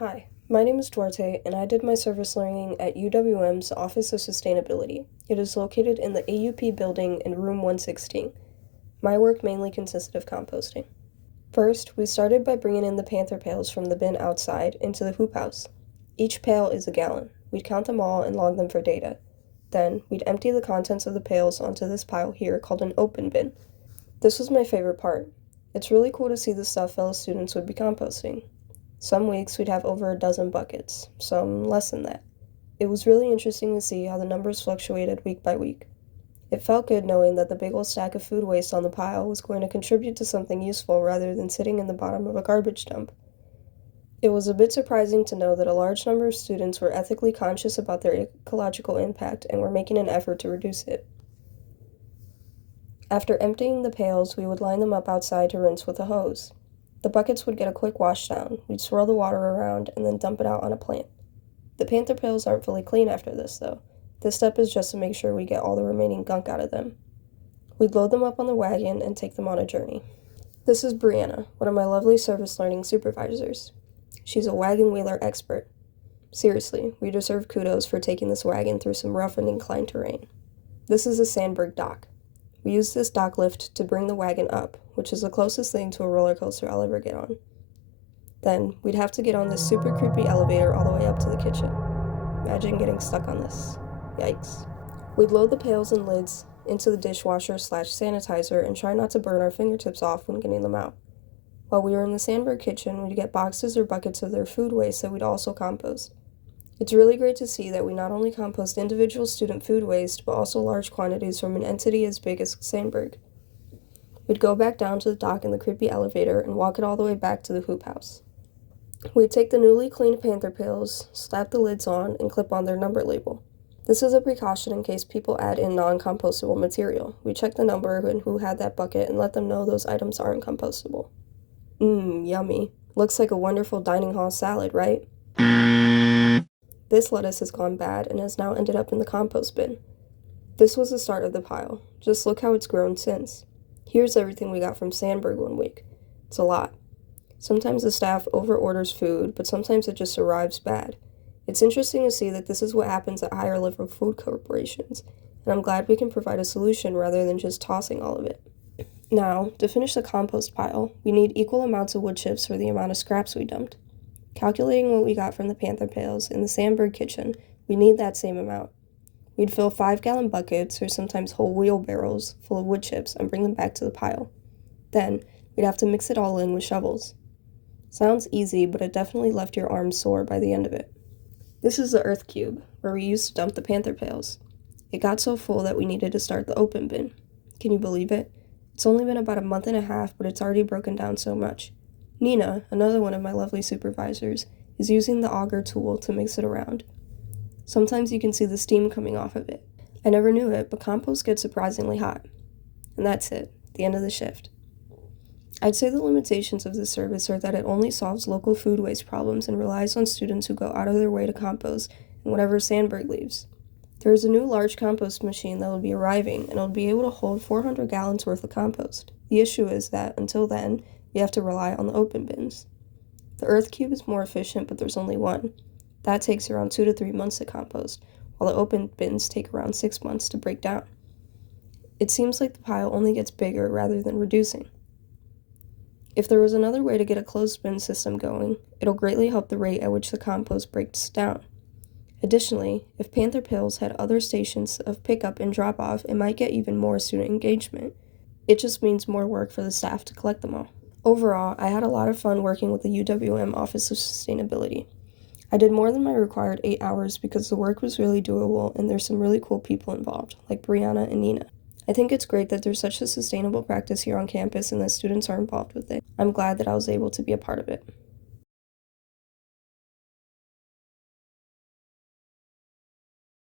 Hi, my name is Duarte, and I did my service learning at UWM's Office of Sustainability. It is located in the AUP building in room 116. My work mainly consisted of composting. First, we started by bringing in the panther pails from the bin outside into the hoop house. Each pail is a gallon. We'd count them all and log them for data. Then, we'd empty the contents of the pails onto this pile here called an open bin. This was my favorite part. It's really cool to see the stuff fellow students would be composting. Some weeks we'd have over a dozen buckets, some less than that. It was really interesting to see how the numbers fluctuated week by week. It felt good knowing that the big old stack of food waste on the pile was going to contribute to something useful rather than sitting in the bottom of a garbage dump. It was a bit surprising to know that a large number of students were ethically conscious about their ecological impact and were making an effort to reduce it. After emptying the pails, we would line them up outside to rinse with a hose. The buckets would get a quick wash down, we'd swirl the water around, and then dump it out on a plant. The panther pails aren't fully clean after this, though. This step is just to make sure we get all the remaining gunk out of them. We'd load them up on the wagon and take them on a journey. This is Brianna, one of my lovely service learning supervisors. She's a wagon wheeler expert. Seriously, we deserve kudos for taking this wagon through some rough and inclined terrain. This is a Sandberg dock. We use this dock lift to bring the wagon up, which is the closest thing to a roller coaster I'll ever get on. Then, we'd have to get on this super creepy elevator all the way up to the kitchen. Imagine getting stuck on this. Yikes. We'd load the pails and lids into the dishwasher/sanitizer and try not to burn our fingertips off when getting them out. While we were in the Sandberg kitchen, we'd get boxes or buckets of their food waste that we'd also compost. It's really great to see that we not only compost individual student food waste, but also large quantities from an entity as big as Sandberg. We'd go back down to the dock in the creepy elevator and walk it all the way back to the hoop house. We'd take the newly cleaned panther pails, slap the lids on, and clip on their number label. This is a precaution in case people add in non-compostable material. We check the number and who had that bucket and let them know those items aren't compostable. Yummy. Looks like a wonderful dining hall salad, right? This lettuce has gone bad and has now ended up in the compost bin. This was the start of the pile. Just look how it's grown since. Here's everything we got from Sandberg one week. It's a lot. Sometimes the staff over-orders food, but sometimes it just arrives bad. It's interesting to see that this is what happens at higher level food corporations, and I'm glad we can provide a solution rather than just tossing all of it. Now, to finish the compost pile, we need equal amounts of wood chips for the amount of scraps we dumped. Calculating what we got from the panther pails in the Sandberg kitchen, we need that same amount. We'd fill 5-gallon buckets, or sometimes whole wheelbarrows, full of wood chips and bring them back to the pile. Then, we'd have to mix it all in with shovels. Sounds easy, but it definitely left your arms sore by the end of it. This is the earth cube, where we used to dump the panther pails. It got so full that we needed to start the open bin. Can you believe it? It's only been about a month and a half, but it's already broken down so much. Nina, another one of my lovely supervisors, is using the auger tool to mix it around. Sometimes you can see the steam coming off of it. I never knew it, but compost gets surprisingly hot. And that's it, the end of the shift. I'd say the limitations of this service are that it only solves local food waste problems and relies on students who go out of their way to compost in whatever Sandberg leaves. There is a new large compost machine that will be arriving, and it'll be able to hold 400 gallons worth of compost. The issue is that, until then, we have to rely on the open bins. The earth cube is more efficient, but there's only one. That takes around 2 to 3 months to compost, while the open bins take around 6 months to break down. It seems like the pile only gets bigger rather than reducing. If there was another way to get a closed bin system going, it'll greatly help the rate at which the compost breaks down. Additionally, if panther pails had other stations of pickup and drop-off, it might get even more student engagement. It just means more work for the staff to collect them all. Overall, I had a lot of fun working with the UWM Office of Sustainability. I did more than my required 8 hours because the work was really doable and there's some really cool people involved, like Brianna and Nina. I think it's great that there's such a sustainable practice here on campus and that students are involved with it. I'm glad that I was able to be a part of it.